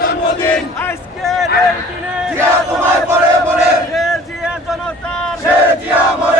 জন্মদিন আজকের এই দিনে তোমার পরে পরে জিয়া জনতা জিয়া মরে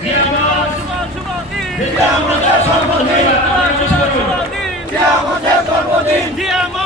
সর্বদিন সর্বদিন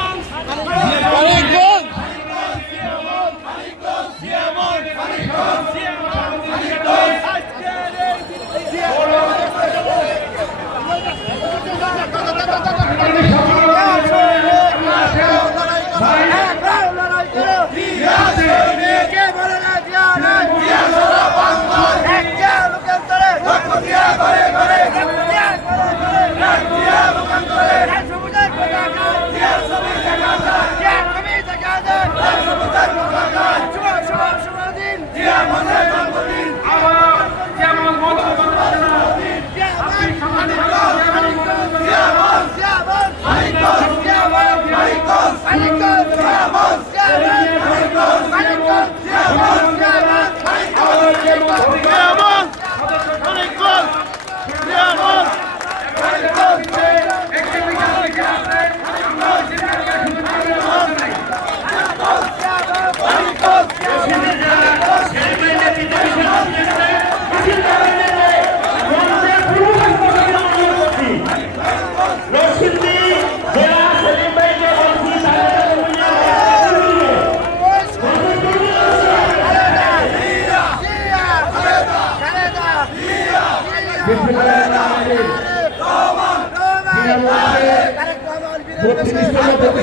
প্রতিনিধিত্ব করতে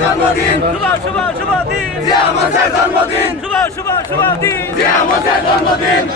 জন্মদিন জন্মদিন জন্মদিন জন্মদিন